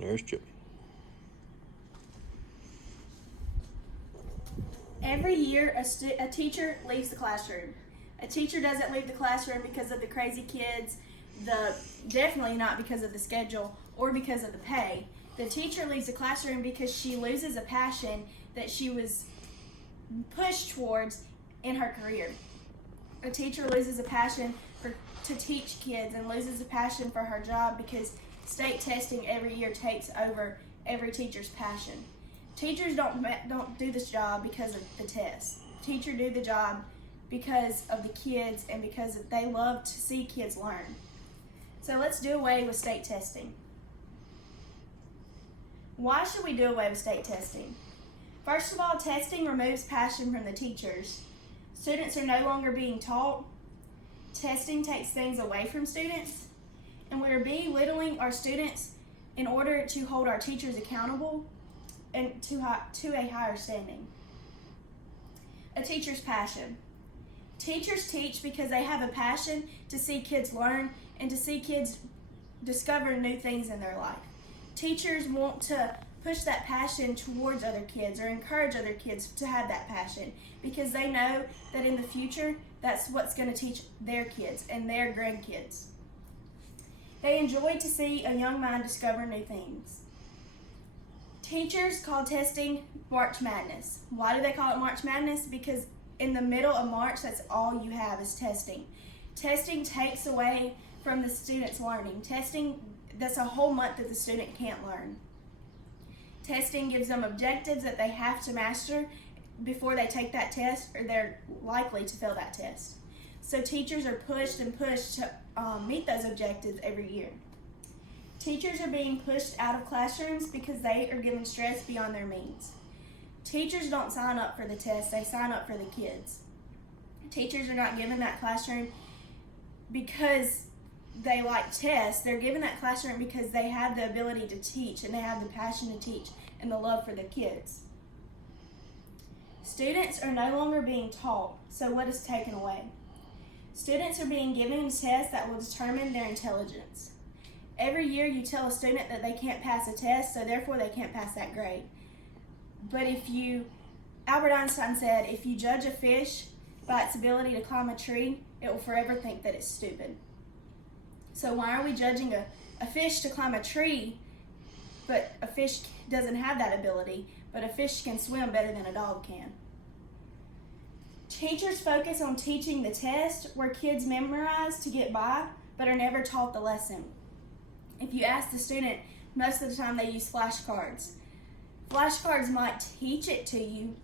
There's Chippy. Every year, a teacher leaves the classroom. A teacher doesn't leave the classroom because of the crazy kids, definitely not because of the schedule or because of the pay. The teacher leaves the classroom because she loses a passion that she was pushed towards in her career. A teacher loses a passion to teach kids and loses a passion for her job because state testing every year takes over every teacher's passion. Teachers don't do this job because of the test. Teachers do the job because of the kids and because they love to see kids learn. So let's do away with state testing. Why should we do away with state testing? First of all, testing removes passion from the teachers. Students are no longer being taught. Testing takes things away from students. And we are belittling our students in order to hold our teachers accountable and to a higher standing. A teacher's passion. Teachers teach because they have a passion to see kids learn and to see kids discover new things in their life. Teachers want to push that passion towards other kids or encourage other kids to have that passion because they know that in the future, that's what's going to teach their kids and their grandkids. They enjoy to see a young mind discover new things. Teachers call testing March Madness. Why do they call it March Madness? Because in the middle of March, that's all you have is testing. Testing takes away from the student's learning. Testing, that's a whole month that the student can't learn. Testing gives them objectives that they have to master before they take that test, or they're likely to fail that test. So teachers are pushed to meet those objectives every year. Teachers are being pushed out of classrooms because they are given stress beyond their means. Teachers don't sign up for the test, they sign up for the kids. Teachers are not given that classroom because they like tests. They're given that classroom because they have the ability to teach and they have the passion to teach and the love for the kids. Students are no longer being taught, so what is taken away? Students are being given a test that will determine their intelligence. Every year you tell a student that they can't pass a test, so therefore they can't pass that grade. But Albert Einstein said, if you judge a fish by its ability to climb a tree, it will forever think that it's stupid. So why are we judging a fish to climb a tree, but a fish doesn't have that ability, but a fish can swim better than a dog can? Teachers focus on teaching the test where kids memorize to get by, but are never taught the lesson. If you ask the student, most of the time they use flashcards. Flashcards might teach it to you,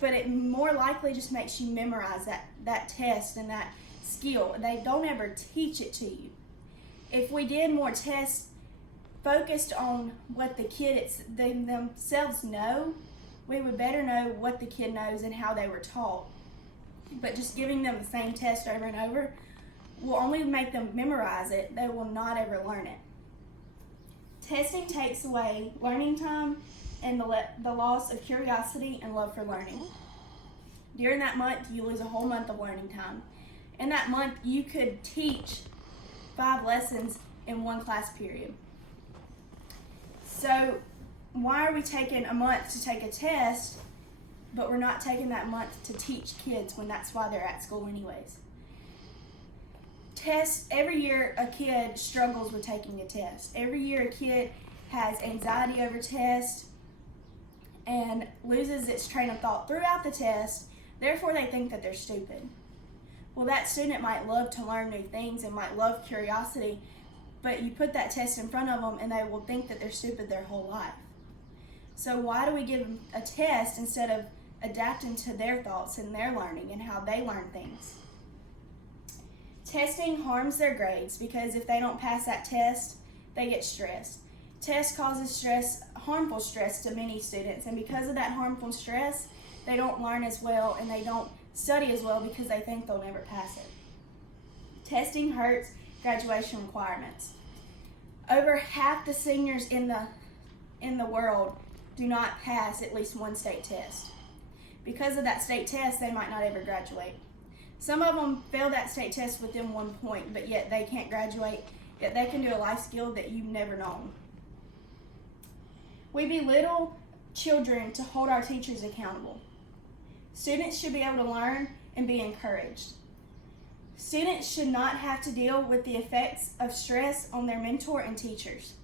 but it more likely just makes you memorize that test and that skill. They don't ever teach it to you. If we did more tests focused on what the kids themselves know, we would better know what the kid knows and how they were taught. But just giving them the same test over and over will only make them memorize it. They will not ever learn it. Testing takes away learning time and the loss of curiosity and love for learning. During that month, you lose a whole month of learning time. In that month, you could teach 5 lessons in one class period. So why are we taking a month to take a test, but we're not taking that month to teach kids when that's why they're at school anyways? Tests, every year a kid struggles with taking a test. Every year a kid has anxiety over tests and loses its train of thought throughout the test, therefore they think that they're stupid. Well, that student might love to learn new things and might love curiosity, but you put that test in front of them and they will think that they're stupid their whole life. So why do we give them a test instead of adapting to their thoughts and their learning and how they learn things? Testing harms their grades because if they don't pass that test, they get stressed. Test causes stress, harmful stress to many students, and because of that harmful stress, they don't learn as well and they don't study as well because they think they'll never pass it. Testing hurts graduation requirements. Over half the seniors in the world do not pass at least one state test. Because of that state test, they might not ever graduate. Some of them fail that state test within 1 point, but yet they can't graduate, yet they can do a life skill that you've never known. We belittle children to hold our teachers accountable. Students should be able to learn and be encouraged. Students should not have to deal with the effects of stress on their mentor and teachers.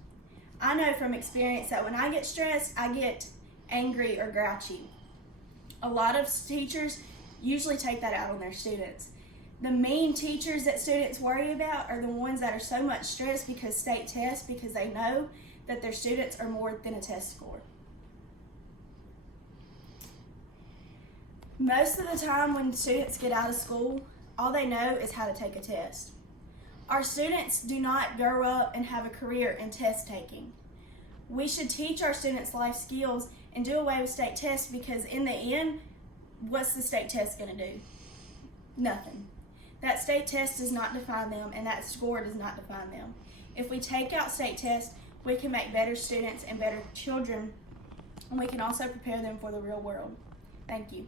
I know from experience that when I get stressed, I get angry or grouchy. A lot of teachers usually take that out on their students. The mean teachers that students worry about are the ones that are so much stressed because state tests, because they know that their students are more than a test score. Most of the time when students get out of school, all they know is how to take a test. Our students do not grow up and have a career in test taking. We should teach our students life skills and do away with state tests, because in the end, what's the state test going to do? Nothing. That state test does not define them, and that score does not define them. If we take out state tests, we can make better students and better children, and we can also prepare them for the real world. Thank you.